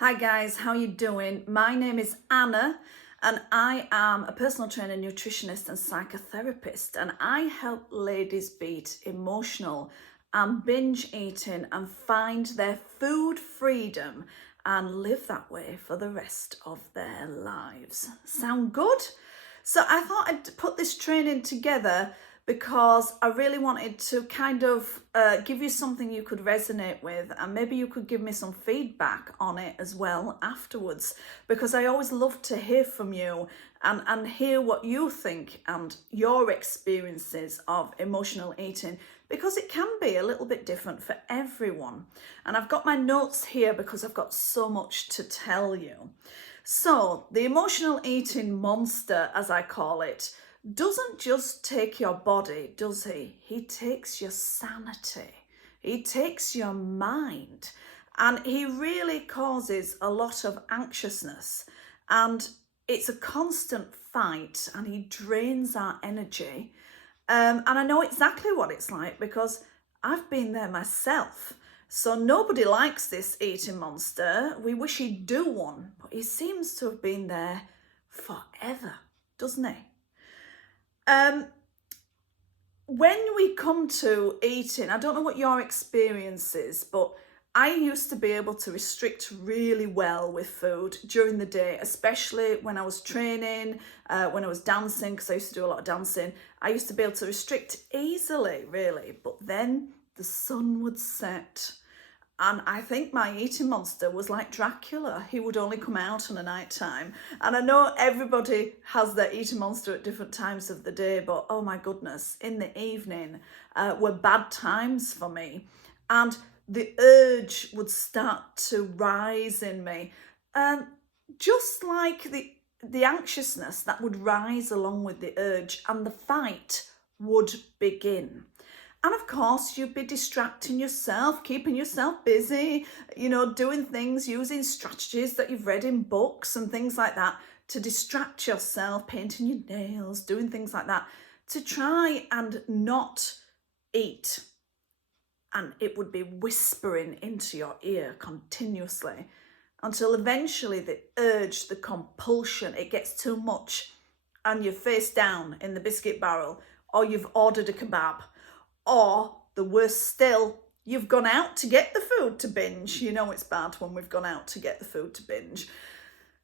Hi guys, how you doing? My name is Anna and I am a personal trainer, nutritionist and psychotherapist, and I help ladies beat emotional and binge eating and find their food freedom and live that way for the rest of their lives. Sound good? So I thought I'd put this training together because I really wanted to kind of give you something you could resonate with, and maybe you could give me some feedback on it as well afterwards, because I always love to hear from you and hear what you think and your experiences of emotional eating, because it can be a little bit different for everyone. And I've got my notes here because I've got so much to tell you. So the emotional eating monster, as I call it, doesn't just take your body, does he? He takes your sanity. He takes your mind. And he really causes a lot of anxiousness. And it's a constant fight, and he drains our energy. And I know exactly what it's like because I've been there myself. So nobody likes this eating monster. We wish he'd do one, but he seems to have been there forever, doesn't he? When we come to eating, I don't know what your experience is, but I used to be able to restrict really well with food during the day, especially when I was training, when I was dancing, because I used to do a lot of dancing. I used to be able to restrict easily, really, but then the sun would set. And I think my eating monster was like Dracula. He would only come out in the night time. And I know everybody has their eating monster at different times of the day, but oh my goodness, in the evening were bad times for me. And the urge would start to rise in me. Just like the anxiousness that would rise along with the urge, and the fight would begin. And of course, you'd be distracting yourself, keeping yourself busy, doing things, using strategies that you've read in books and things like that to distract yourself, painting your nails, doing things like that to try and not eat. And it would be whispering into your ear continuously until eventually the urge, the compulsion, it gets too much and you're face down in the biscuit barrel, or you've ordered a kebab. Or the worst still, you've gone out to get the food to binge. You know it's bad when we've gone out to get the food to binge.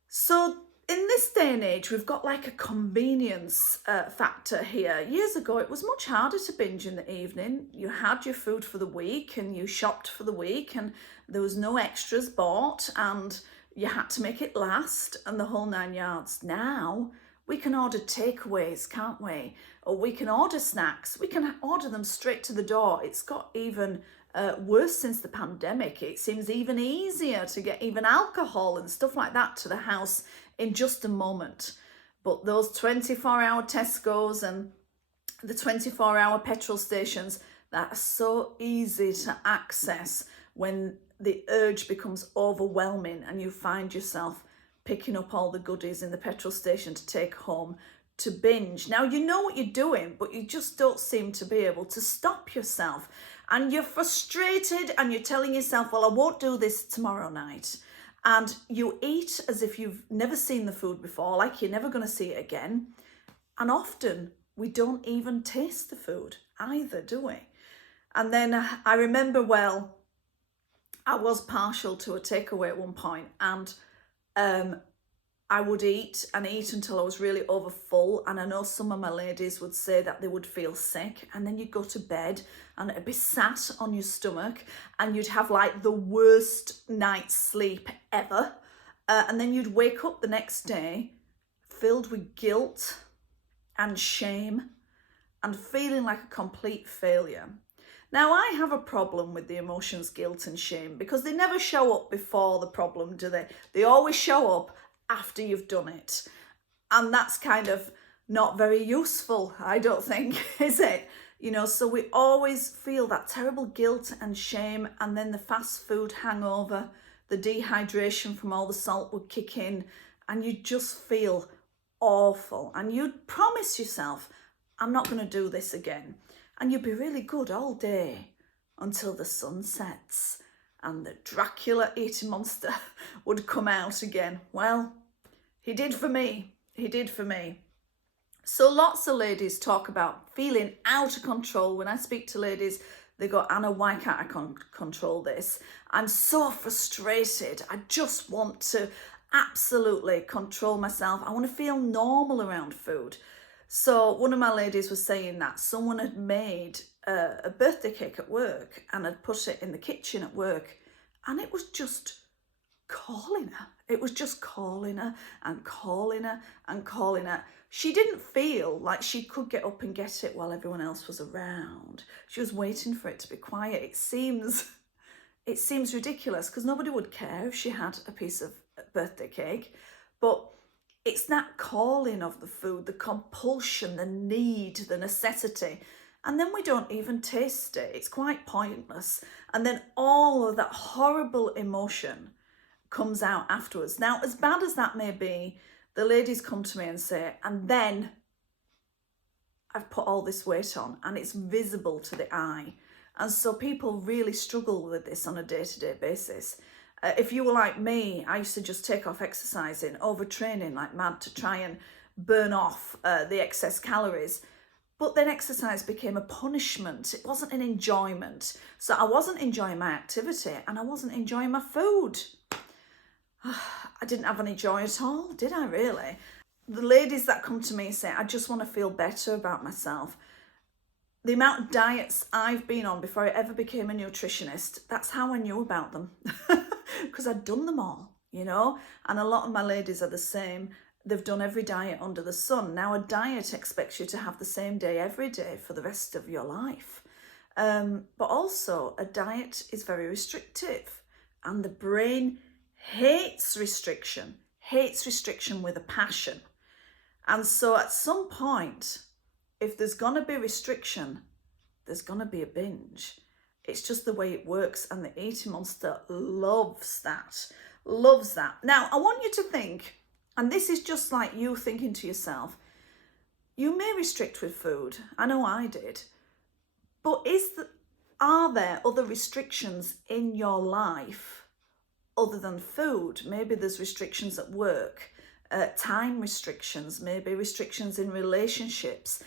So in this day and age, we've got like a convenience factor here. Years ago, it was much harder to binge in the evening. You had your food for the week and you shopped for the week, and there was no extras bought, and you had to make it last and the whole 9 yards. Now, we can order takeaways, can't we? Or we can order snacks. We can order them straight to the door. It's got even worse since the pandemic. It seems even easier to get even alcohol and stuff like that to the house in just a moment. But those 24-hour Tesco's and the 24-hour petrol stations that are so easy to access when the urge becomes overwhelming and you find yourself picking up all the goodies in the petrol station to take home to binge. Now, you know what you're doing, but you just don't seem to be able to stop yourself. And you're frustrated and you're telling yourself, well, I won't do this tomorrow night. And you eat as if you've never seen the food before, like you're never going to see it again. And often we don't even taste the food either, do we? And then I remember, well, I was partial to a takeaway at one point, and I would eat and eat until I was really over full. And I know some of my ladies would say that they would feel sick, and then you'd go to bed and it'd be sat on your stomach and you'd have like the worst night's sleep ever. And then you'd wake up the next day filled with guilt and shame and feeling like a complete failure. Now, I have a problem with the emotions guilt and shame because they never show up before the problem, do they? They always show up after you've done it. And that's kind of not very useful, I don't think, is it? So we always feel that terrible guilt and shame, and then the fast food hangover, the dehydration from all the salt would kick in, and you just feel awful. And you'd promise yourself, I'm not going to do this again. And you'd be really good all day until the sun sets. and the Dracula eating monster would come out again. Well, he did for me. He did for me. So lots of ladies talk about feeling out of control. When I speak to ladies, they go, Anna, why can't I control this? I'm so frustrated. I just want to absolutely control myself. I want to feel normal around food. So one of my ladies was saying that someone had made a birthday cake at work and had put it in the kitchen at work, and it was just calling her. It was just calling her and calling her and calling her. She didn't feel like she could get up and get it while everyone else was around. She was waiting for it to be quiet. It seems ridiculous because nobody would care if she had a piece of birthday cake, but it's that calling of the food, the compulsion, the need, the necessity, and then we don't even taste it. It's quite pointless. And then all of that horrible emotion comes out afterwards. Now, as bad as that may be, the ladies come to me and say, and then I've put all this weight on and it's visible to the eye. And so people really struggle with this on a day-to-day basis. If you were like me, I used to just take off exercising, overtraining like mad to try and burn off the excess calories. But then exercise became a punishment. It wasn't an enjoyment. So I wasn't enjoying my activity and I wasn't enjoying my food. I didn't have any joy at all, did I really? The ladies that come to me say, I just want to feel better about myself. The amount of diets I've been on before I ever became a nutritionist, that's how I knew about them. Because I'd done them all, you know? And a lot of my ladies are the same. They've done every diet under the sun. Now, a diet expects you to have the same day every day for the rest of your life. But also, a diet is very restrictive. And the brain hates restriction with a passion. And so at some point, if there's going to be restriction, there's going to be a binge. It's just the way it works, and the eating monster loves that. Now, I want you to think, and this is just like you thinking to yourself, you may restrict with food. I know I did. But are there other restrictions in your life other than food? Maybe there's restrictions at work, time restrictions, maybe restrictions in relationships.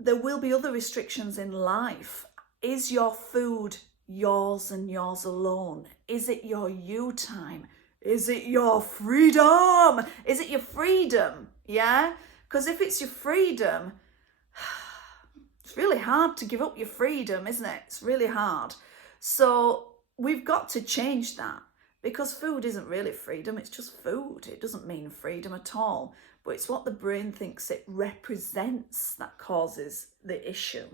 There will be other restrictions in life. Is your food yours and yours alone? Is it your you time? Is it your freedom? Is it your freedom? Yeah? Because if it's your freedom, it's really hard to give up your freedom, isn't it? It's really hard. So we've got to change that, because food isn't really freedom. It's just food. It doesn't mean freedom at all. But it's what the brain thinks it represents that causes the issue.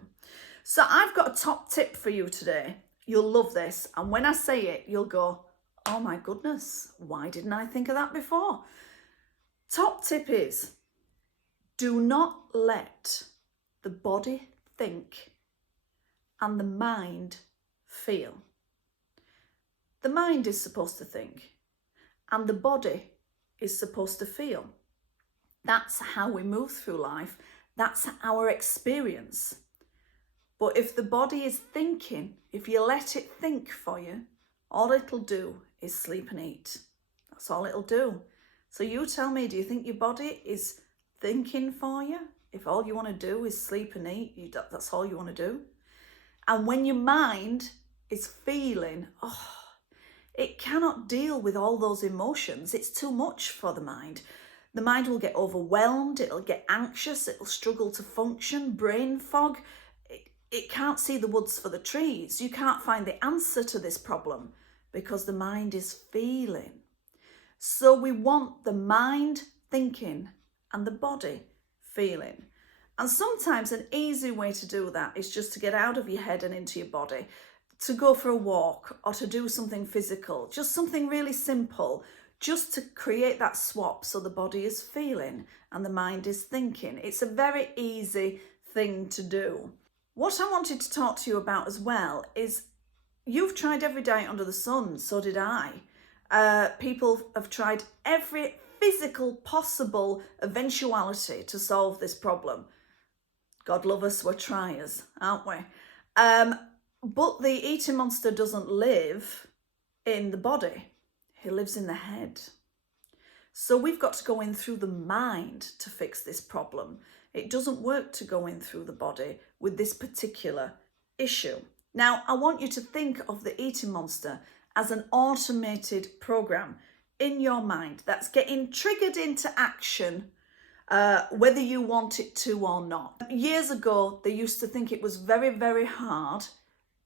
So I've got a top tip for you today. You'll love this. And when I say it, you'll go, oh my goodness, why didn't I think of that before? Top tip is, do not let the body think and the mind feel. The mind is supposed to think and the body is supposed to feel. That's how we move through life. That's our experience. But if the body is thinking, if you let it think for you, all it'll do is sleep and eat. That's all it'll do. So you tell me, do you think your body is thinking for you? If all you want to do is sleep and eat, that's all you want to do. And when your mind is feeling, it cannot deal with all those emotions. It's too much for the mind. The mind will get overwhelmed, it'll get anxious, it'll struggle to function, brain fog. It can't see the woods for the trees. You can't find the answer to this problem because the mind is feeling. So we want the mind thinking and the body feeling. And sometimes an easy way to do that is just to get out of your head and into your body, to go for a walk or to do something physical, just something really simple, just to create that swap so the body is feeling and the mind is thinking. It's a very easy thing to do. What I wanted to talk to you about as well is, you've tried every diet under the sun, so did I. People have tried every physical possible eventuality to solve this problem. God love us, we're triers, aren't we? But the eating monster doesn't live in the body. He lives in the head. So we've got to go in through the mind to fix this problem. It doesn't work to go in through the body with this particular issue. Now, I want you to think of the eating monster as an automated program in your mind that's getting triggered into action, whether you want it to or not. Years ago, they used to think it was very, very hard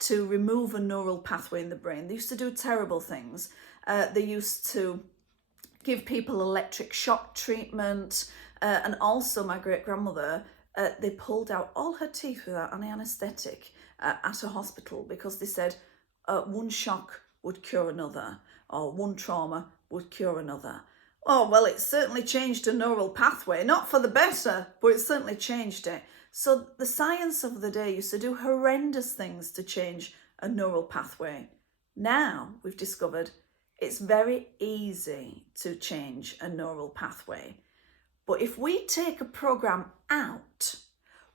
to remove a neural pathway in the brain. They used to do terrible things. They used to give people electric shock treatment, and also my great-grandmother, they pulled out all her teeth without any anaesthetic at a hospital because they said one shock would cure another, or one trauma would cure another. Oh, well, it certainly changed a neural pathway, not for the better, but it certainly changed it. So the science of the day used to do horrendous things to change a neural pathway. Now we've discovered it's very easy to change a neural pathway. But if we take a program out,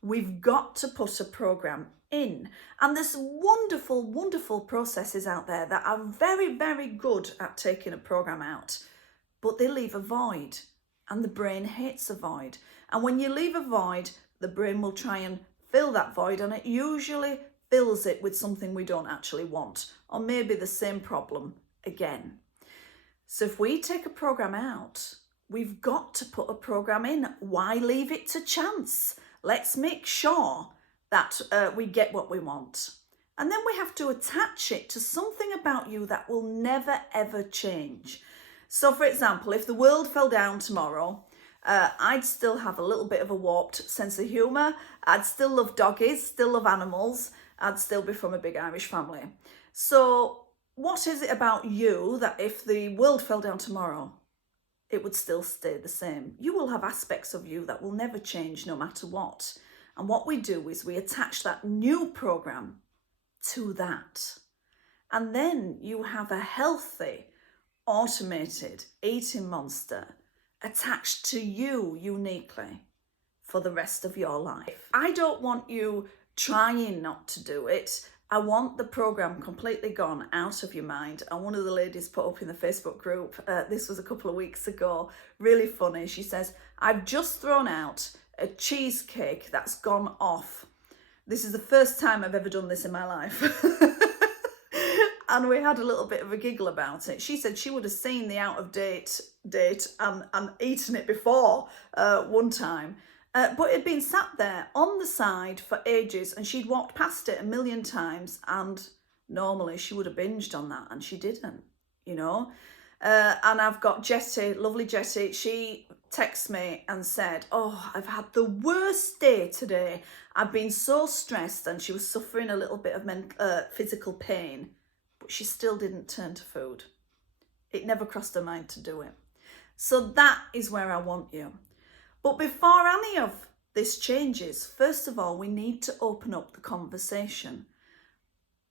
we've got to put a program in. And there's wonderful, wonderful processes out there that are very, very good at taking a program out, but they leave a void, and the brain hates a void. And when you leave a void, the brain will try and fill that void, and it usually fills it with something we don't actually want, or maybe the same problem again. So if we take a program out, we've got to put a program in. Why leave it to chance? Let's make sure that we get what we want. And then we have to attach it to something about you that will never, ever change. So for example, if the world fell down tomorrow, I'd still have a little bit of a warped sense of humour. I'd still love doggies, still love animals. I'd still be from a big Irish family. So what is it about you that if the world fell down tomorrow, it would still stay the same? You will have aspects of you that will never change no matter what. And what we do is we attach that new program to that. And then you have a healthy, automated eating monster attached to you uniquely for the rest of your life. I don't want you trying not to do it. I want the program completely gone out of your mind. And one of the ladies put up in the Facebook group, this was a couple of weeks ago, really funny. She says, I've just thrown out a cheesecake that's gone off. This is the first time I've ever done this in my life. And we had a little bit of a giggle about it. She said she would have seen the out of date and eaten it before one time. But it had been sat there on the side for ages, and she'd walked past it a million times, and normally she would have binged on that, and she didn't, you know. And I've got Jetty, lovely Jetty, she texted me and said, oh, I've had the worst day today. I've been so stressed, and she was suffering a little bit of physical pain, but she still didn't turn to food. It never crossed her mind to do it. So that is where I want you. But before any of this changes, first of all, we need to open up the conversation.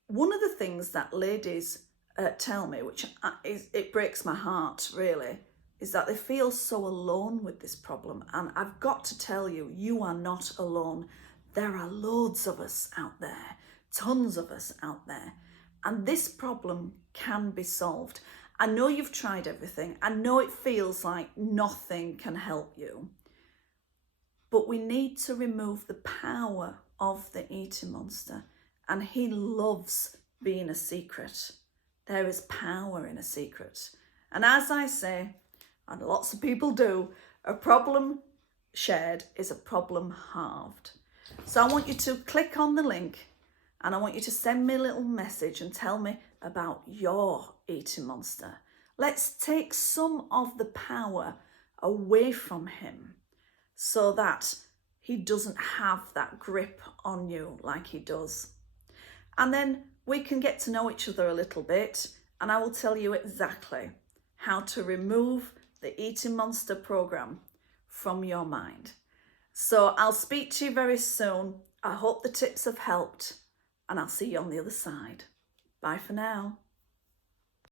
One of the things that ladies tell me, which it breaks my heart really, is that they feel so alone with this problem. And I've got to tell you, you are not alone. There are loads of us out there, tons of us out there. And this problem can be solved. I know you've tried everything. I know it feels like nothing can help you. But we need to remove the power of the eating monster. And he loves being a secret. There is power in a secret. And as I say, and lots of people do, a problem shared is a problem halved. So I want you to click on the link, and I want you to send me a little message and tell me about your eating monster. Let's take some of the power away from him, so that he doesn't have that grip on you like he does. And then we can get to know each other a little bit, and I will tell you exactly how to remove the eating monster program from your mind. So I'll speak to you very soon. I hope the tips have helped, and I'll see you on the other side. Bye for now.